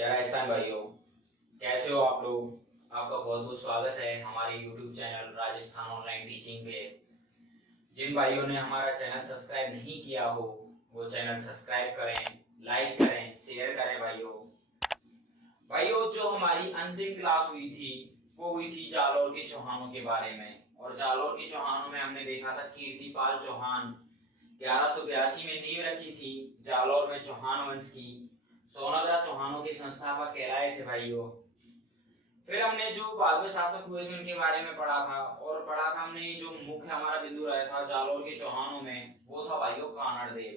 जय राजस्थान भाइयों, कैसे हो आप लोग। आपका बहुत बहुत स्वागत है हमारे YouTube channel Rajasthan online teaching पे। जिन भाइयों ने हमारा चैनल सब्सक्राइब नहीं किया हो वो चैनल सब्सक्राइब करें, लाइक करें, शेयर करें। भाइयों जो हमारी अंतिम क्लास हुई थी वो हुई थी जालोर के चौहानों के बारे में। और जालोर के चौहानों में हमने देखा था कीर्तिपाल चौहान 1182 में नींव रखी थी जालोर में चौहान वंश की। सोनाग्रा चौहानों के संस्थापक कहलाए थे भाइयों। फिर हमने जो बाद में शासक हुए थे उनके बारे में पढ़ा था और पढ़ा था हमने जो मुख्य हमारा बिंदु रहा था जालोर के चौहानों में वो था भाइयों कानड़देव।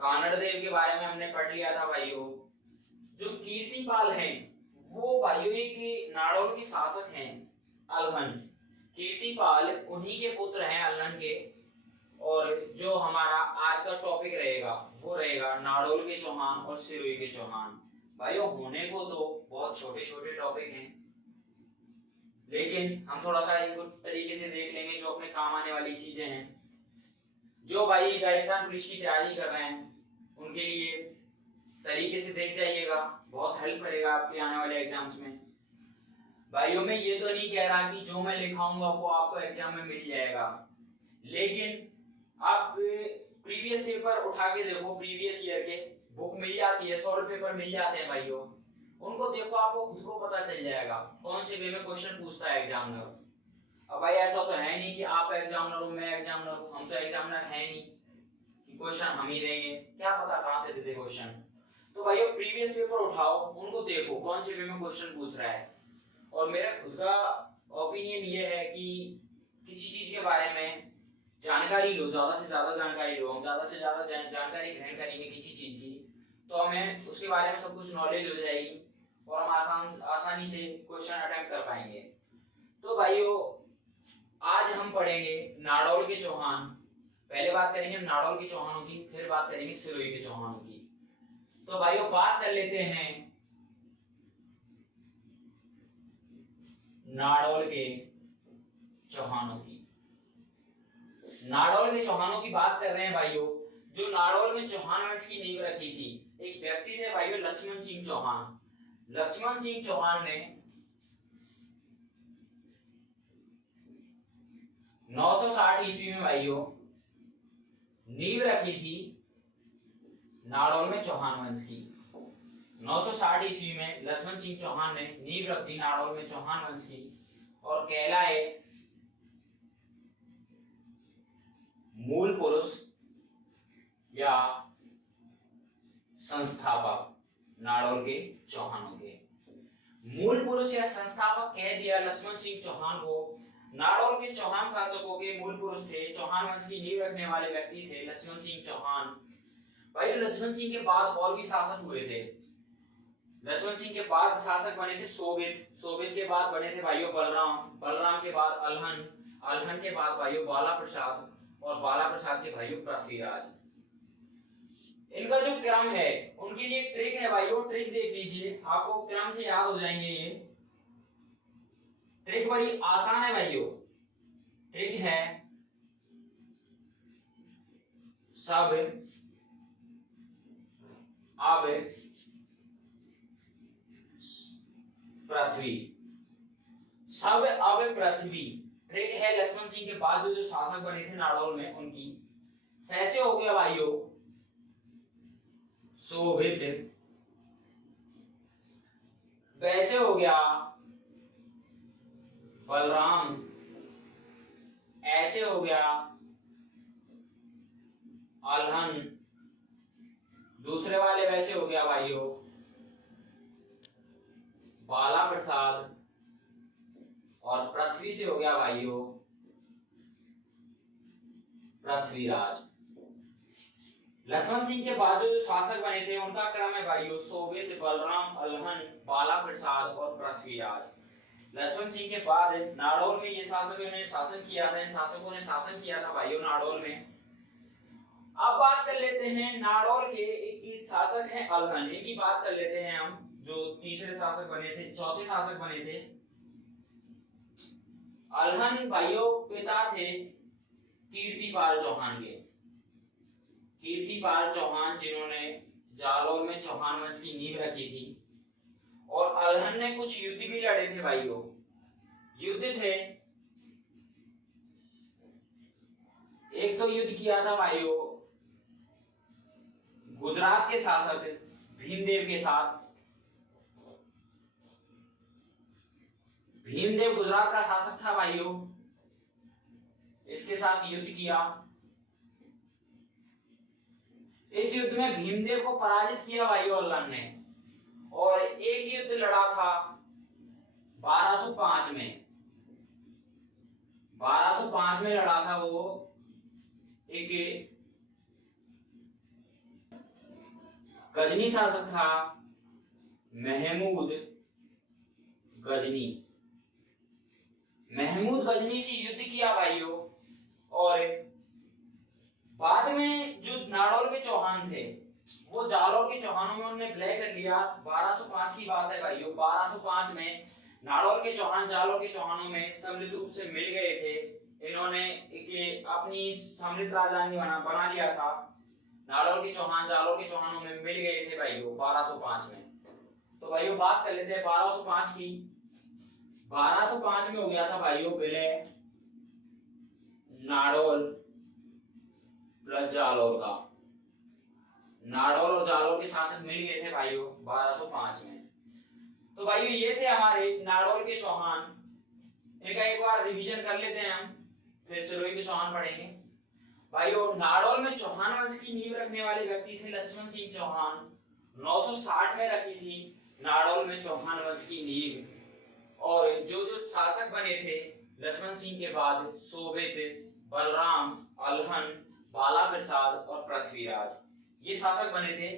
कानड़देव के बारे में हमने पढ़ लिया था भाइयों। जो कीर्तिपाल हैं वो भाइयों एक नाड़ौल के शासक हैं अलहन। कीर्तिपाल उन्हीं के पुत्र हैं अलहन के। और जो हमारा आज का टॉपिक रहेगा वो रहेगा नाड़ौल के चौहान और सिरोही के चौहान। भाइयों होने को तो बहुत छोटे छोटे टॉपिक हैं लेकिन हम थोड़ा सा इनको तरीके से देख लेंगे जो अपने काम आने वाली चीजें हैं। जो भाई राजस्थान पुलिस की तैयारी कर रहे हैं उनके लिए तरीके से देख जाइएगा, बहुत हेल्प करेगा आपके आने वाले एग्जाम्स में। भाइयों मैं ये तो नहीं कह रहा कि जो मैं लिखाऊंगा वो आपको एग्जाम में मिल जाएगा, लेकिन आप प्रीवियस पेपर उठा के देखो, प्रीवियस ईयर के बुक मिल जाती है, सॉल्व पेपर मिल जाते हैं भाइयों, उनको देखो, आपको खुद को पता चल जाएगा कौन से वे में क्वेश्चन पूछता है एग्जामिनर। अब भाई ऐसा तो है नहीं कि आप एग्जामिनर हो मैं एग्जामिनर हूं, हम तो एग्जामिनर है नहीं कि क्वेश्चन हम ही देंगे, क्या पता कहां से देते क्वेश्चन। तो भाइयों प्रीवियस पेपर उठाओ, उनको देखो कौन से वे में क्वेश्चन पूछ रहा है। और मेरा खुद का ओपिनियन ये है कि किसी चीज के बारे में जानकारी लो, ज्यादा से ज्यादा जानकारी लो। हम ज्यादा से ज्यादा जानकारी ग्रहण करेंगे किसी चीज की तो हमें उसके बारे में सब कुछ नॉलेज हो जाएगी और हम आसानी से क्वेश्चन अटेम्प्ट कर पाएंगे। तो भाइयों आज हम पढ़ेंगे नाड़ौल के चौहान। पहले बात करेंगे नाड़ौल के चौहानों की, फिर बात करेंगे सिरोही के चौहानों की। तो भाइयों बात कर लेते हैं नाड़ौल के चौहानों की। नाड़ौल के चौहानों की बात कर रहे हैं भाइयों। जो नाड़ौल में चौहान वंश की नींव रखी थी एक व्यक्ति थे भाइयों, लक्ष्मण सिंह चौहान। लक्ष्मण सिंह चौहान ने 960 ईस्वी में भाइयों नींव रखी थी नाड़ौल में चौहान वंश की। 960 ईस्वी में लक्ष्मण सिंह चौहान ने नींव रख दी नाड़ौल में चौहान वंश की और कहलाए मूल पुरुष या संस्थापक नाड़ौल के चौहानों के। मूल पुरुष या संस्थापक कह दिया लक्ष्मण सिंह चौहान को। नाड़ौल के चौहान शासकों के मूल पुरुष थे, चौहान वंश की नींव रखने वाले व्यक्ति थे लक्ष्मण सिंह चौहान। भाई लक्ष्मण सिंह के बाद और भी शासक हुए थे। लक्ष्मण सिंह के बाद शासक बने थे सोभित। सोभित के बाद बने थे भाइयों बलराम। बलराम के बाद अलहन। अलहन के बाद भाइयों बाला प्रसाद और बाला प्रसाद के भाइयों पृथ्वीराज। इनका जो क्रम है उनके लिए ट्रिक है भाइयों, ट्रिक देख लीजिए, आपको क्रम से याद हो जाएंगे। ये ट्रिक बड़ी आसान है भाइयों। ट्रिक है सब अब पृथ्वी। सब अब पृथ्वी ट्रिक है लक्ष्मण सिंह के बाद जो शासक बने थे नाड़ौल में उनकी। सहसे हो गया भाइयों शोभित, वैसे हो गया बलराम, ऐसे हो गया अलहन, दूसरे वाले वैसे हो गया भाइयों बाला प्रसाद और पृथ्वी से हो गया भाइयों पृथ्वीराज। लक्ष्मण सिंह के बाद जो शासक बने थे उनका क्रम है भाइयों शोभित, बलराम, अलहन, बाला प्रसाद और पृथ्वीराज। लक्ष्मण सिंह के बाद नाड़ौल में ये शासकों ने शासन किया था, इन शासकों ने शासन किया था भाइयों नाड़ौल में। अब बात कर लेते हैं नाड़ौल के एक शासक हैं अलहन, इनकी बात कर लेते हैं हम, जो तीसरे शासक बने थे, चौथे शासक बने थे। अलहन भाइयों पिता थे कीर्तिपाल चौहान के। कीर्तिपाल चौहान जिन्होंने जालौर में चौहान वंश की नींव रखी थी, अलहन ने कुछ युद्ध भी लड़े थे भाइयों। युद्ध थे, एक तो युद्ध किया था भाइयों गुजरात के शासक भीमदेव के साथ। भीमदेव गुजरात का शासक था भाइयों, इसके साथ युद्ध किया। इस युद्ध में भीमदेव को पराजित किया भाइयों अलहन ने। और एक युद्ध लड़ा था 1205 में। 1205 में लड़ा था वो एक गजनी शासक था महमूद गजनी। महमूद गजनी से युद्ध किया भाइयों। और बाद में जो नाड़ौल के चौहान थे वो जालौर के चौहानों में उन्होंने विलय कर लिया। 1205 की बात है भाइयों। 1205 में नाड़ौल के चौहान जालौर के चौहानों में सम्मिलित रूप से मिल गए थे। इन्होंने अपनी सम्मिलित राजधानी बना लिया था। नाड़ौल के चौहान जालौर के चौहानों में मिल गए थे भाइयों 1205 में। तो भाइयों बात कर लेते हैं 1205 की। 1205 में हो गया था भाइयों विलय नाड़ौल प्लस जालौर का। नाड़ौल और जालौर के शासक मिल गए थे भाइयों 1205 में। तो भाइयों ये थे हमारे नाड़ौल के चौहान। इनका एक बार रिवीजन कर लेते हैं हम, फिर सिरोही के चौहान पढ़ेंगे। भाइयों नाड़ौल में चौहान वंश की नींव रखने वाले व्यक्ति थे लक्ष्मण सिंह चौहान। 960 में रखी थी नाड़ौल में चौहान वंश की नींव। और जो जो शासक बने थे लक्ष्मण सिंह के बाद सोभित, बलराम, अलहन, बाला प्रसाद और पृथ्वीराज, ये शासक बने थे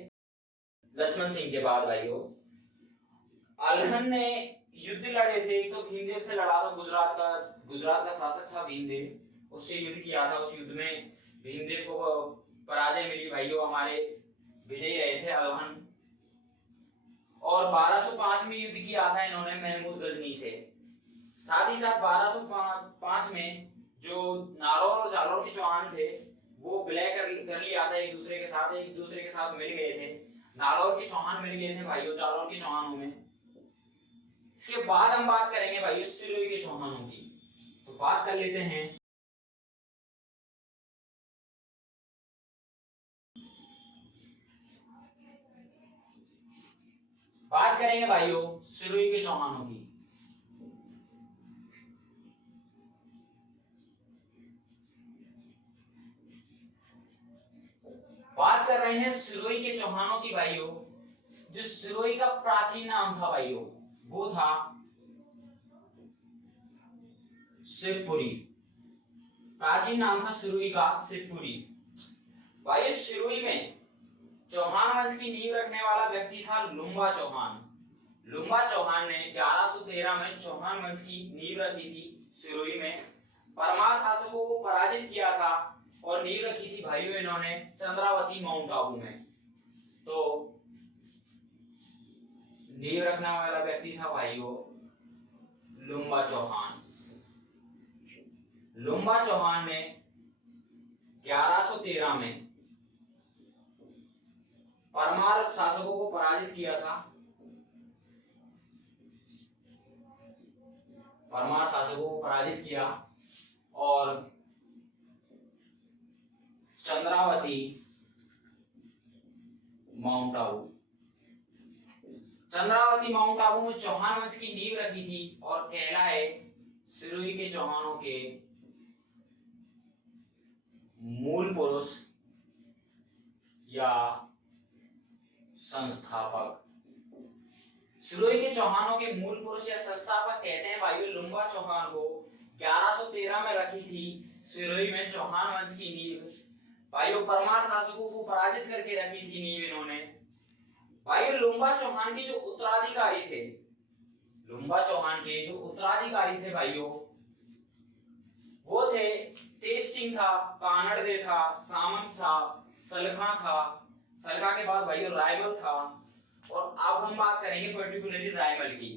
लक्ष्मण सिंह के बाद भाइयों। अलहन ने युद्ध लड़े थे, तो भीमदेव से लड़ा था। गुजरात का शासक था भीमदेव, उससे युद्ध किया था। उस युद्ध में भीमदेव को पराजय मिली भाइयों, हमारे विजयी रहे थे अलहन। और 1205 में युद्ध किया था इन्होंने महमूद गजनी से। साथ ही साथ 1205 में जो नाड़ौल और जालौर के चौहान थे वो विलय कर लिया था एक दूसरे के साथ मिल गए थे। नाड़ौल के चौहान मिल गए थे भाइयों जालौर के चौहानों में। इसके बाद हम बात करेंगे भाइयों सिरोही के चौहानों की। तो बात कर लेते हैं भाइयों सिरोही के चौहानों की। बात कर रहे हैं सिरोही के चौहानों की भाइयों। जो सिरोही का प्राचीन नाम था भाइयों वो था शिवपुरी। प्राचीन नाम था सिरोही का शिवपुरी। भाई सिरोही में चौहान वंश की नींव रखने वाला व्यक्ति था लुम्बा चौहान। लुम्बा चौहान ने 1113 में चौहान वंश की नींव रखी थी सिरोही में। परमार शासकों को पराजित किया था और नींव रखी थी भाइयों इन्होंने चंद्रावती माउंट आबू में। तो नींव रखने वाला व्यक्ति था भाइयों लुम्बा चौहान। लुम्बा चौहान ने 1113 में परमार शासकों को पराजित किया था। परमार शासकों को पराजित किया और चंद्रावती माउंट आबू में चौहान वंश की नींव रखी थी और कहलाए सिरोही के चौहानों के मूल पुरुष या संस्थापक। सिरोही के चौहानों के मूल पुरुष या संस्थापक कहते हैं भाइयों लुम्बा चौहान को। 1113 में रखी थी सिरोही में चौहान वंश की नींव। भाइयों परमार शासकों को पराजित करके रखी थी नींव इन्होंने। भाइयों लुम्बा चौहान के जो उत्तराधिकारी थे, लुम्बा चौहान के जो उत्तराधिकारी थे भाइयों वो थे तेज सिंह था, कानड़दे था, सामंत था, सलखा था। सलखा के बाद भाइयों रायमल था। और अब हम बात करेंगे पर्टिकुलरली रायमल की।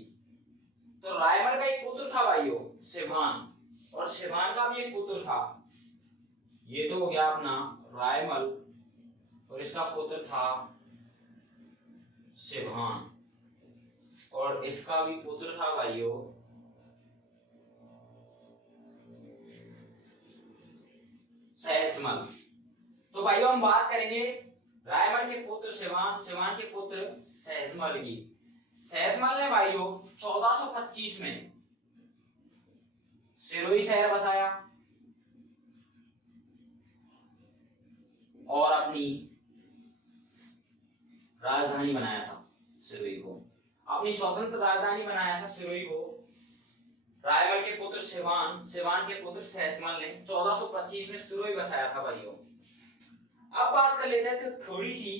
तो रायमल का एक पुत्र था भाइयों शिभान, और शिभान का भी एक पुत्र था। ये तो हो गया अपना रायमल और इसका पुत्र था शिभान। और इसका भी पुत्र था भाइयों सहस्मल। तो भाइयों हम बात करेंगे रायमल के पुत्र सिवान, सिवान के पुत्र सहस्मल की। सहस्मल ने भाइयों 1425 में सिरोही शहर बसाया और अपनी राजधानी बनाया था सिरोही को, अपनी स्वतंत्र राजधानी बनाया था सिरोही को। रायमल के पुत्र सिवान, सिवान के पुत्र सहस्मल ने 1425 में सिरोही बसाया था भाइयों। अब बात कर लेते हैं थोड़ी सी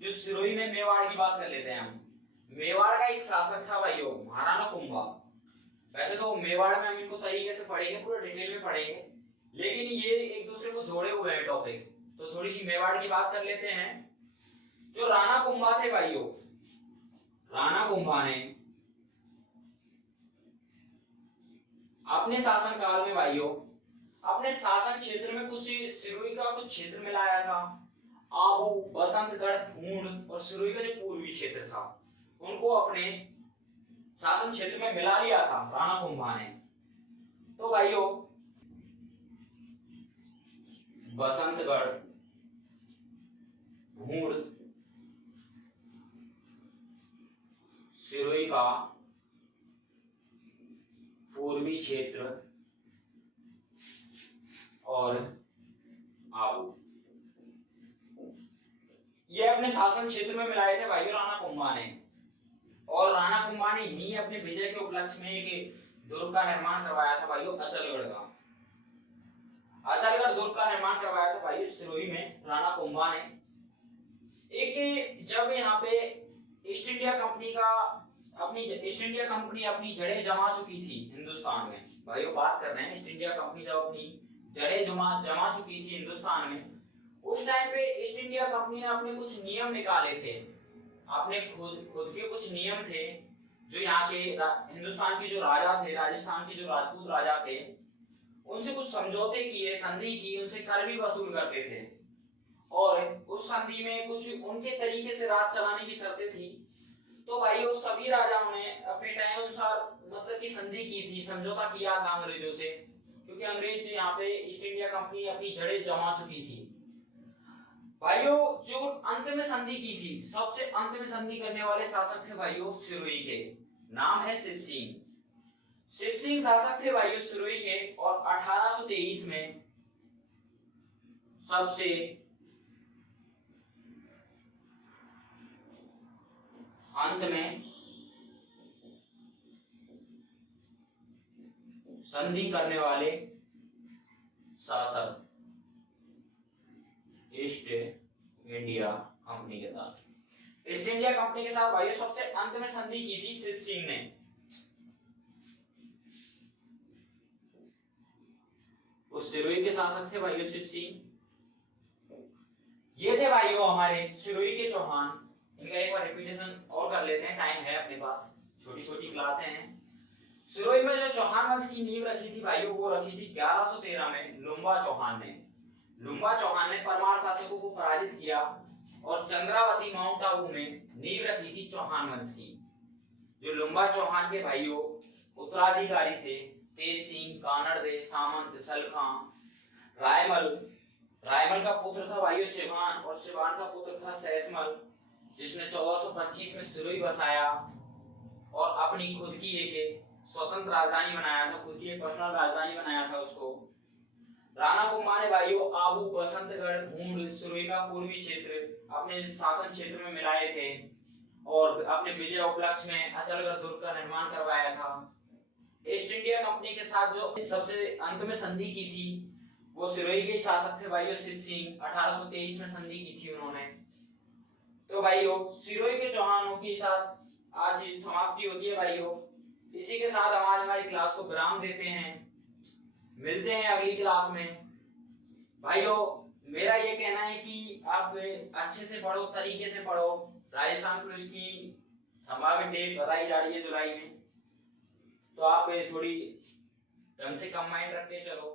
जो सिरोही में मेवाड़ की बात कर लेते हैं हम। मेवाड़ का एक शासक था भाइयों महाराणा कुंभा। वैसे तो मेवाड़ में हम इनको तरीके से पढ़ेंगे, पूरा डिटेल में पढ़ेंगे, लेकिन ये एक दूसरे को जोड़े हुए हैं टॉपिक, तो थोड़ी सी मेवाड़ की बात कर लेते हैं। जो राणा कुंभा थे भाइयों, राणा कुंभा ने अपने शासन काल में भाइयों अपने शासन क्षेत्र में कुछ सिरोही का कुछ क्षेत्र मिलाया था। आबू, बसंतगढ़, भूंड और सिरोही का जो पूर्वी क्षेत्र था उनको अपने शासन क्षेत्र में मिला लिया था राणा कुंभा ने। तो भाइयों बसंतगढ़, भूंड, सिरोही का पूर्वी क्षेत्र और आबू, ये अपने शासन क्षेत्र में मिलाए थे भाइयों राणा कुंभा ने। और राणा कुंभा ने यही अपने विजय के उपलक्ष्य में एक दुर्ग का निर्माण करवाया था भाइयों, अचलगढ़ का। अचलगढ़ दुर्ग का निर्माण करवाया था भाइयों सिरोही में राणा कुंभा ने। एक जब यहाँ पे ईस्ट इंडिया कंपनी अपनी जड़ें जमा चुकी थी हिंदुस्तान में, भाइयों बात कर रहे हैं ईस्ट इंडिया कंपनी जब अपनी जड़ें जमा चुकी थी हिंदुस्तान में, उस टाइम पे ईस्ट इंडिया कंपनी ने अपने कुछ नियम निकाले थे, अपने खुद के कुछ नियम थे जो यहाँ के हिंदुस्तान के जो राजा थे, राजस्थान के जो राजपूत राजा थे, उनसे कुछ समझौते किए, संधि की, उनसे कर भी वसूल करते थे। और उस संधि में कुछ उनके तरीके से राज चलाने की शर्तें थी। तो भाइयों सभी राजाओं ने अपने टाइम अनुसार मतलब की संधि की थी, समझौता किया था अंग्रेजों से, क्योंकि अंग्रेज यहाँ पे ईस्ट इंडिया कंपनी अपनी जड़ें जमा चुकी थी। भाइयों जो अंत में संधि की थी, सबसे अंत में संधि करने वाले शासक थे भाइयों सिरोही के, नाम है शिव सिंह। शिव सिंह शासक थे भाइयों सिरोही के। और 1823 में सबसे अंत में संधि करने वाले शासक ईस्ट इंडिया कंपनी के साथ, ईस्ट इंडिया कंपनी के साथ भाइयों सबसे अंत में संधि की थी शिव सिंह ने। उस सिरोही के शासक थे भाइयों शिव सिंह। ये थे भाइयों हमारे सिरोही के चौहान। इनका एक बार रिपीटेशन और कर लेते हैं, टाइम है अपने पास, छोटी छोटी क्लासें हैं। सिरोही में जो चौहान वंश की नींव रखी थी भाइयों, वो रखी थी 1113 में लुम्बा चौहान ने। लुम्बा चौहान ने परमार शासकों को पराजित किया और चंद्रावती माउंट आबू में नींव रखी थी चौहान वंश की। जो लुम्बा चौहान के भाइयों उत्तराधिकारी थे तेज सिंह, कानड़दे, सामंत, सलखा, रायमल का पुत्र था भाइयों सिवान, और सिवान का पुत्र था सहस्मल, जिसने 1425 में सिरोही बसाया और अपनी खुद की एक स्वतंत्र राजधानी बनाया था, खुद की एक पर्सनल राजधानी बनाया था उसको। राणा कुंभा ने भाइयों आबू, बसंतगढ़, भूंड, सिरोही का पूर्वी क्षेत्र अपने शासन क्षेत्र में मिलाए थे और अपने विजय उपलक्ष्य में अचलगढ़ दुर्ग का निर्माण करवाया था। ईस्ट इंडिया कंपनी के साथ जो सबसे अंत में संधि की थी वो सिरोही के शासक थे भाइयों शिव सिंह। 1823 में संधि की थी उन्होंने। तो भाइयों सिरोही के चौहानों की आज समाप्ति होती है भाइयों। इसी के साथ हम आज हमारी क्लास को विराम देते हैं। मिलते हैं अगली क्लास में। भाइयों मेरा ये कहना है कि आप अच्छे से पढ़ो, तरीके से पढ़ो। राजस्थान पुलिस की संभावित डेट बताई जा रही है जुलाई में, तो आप थोड़ी ढंग से कंबाइंड रख के चलो।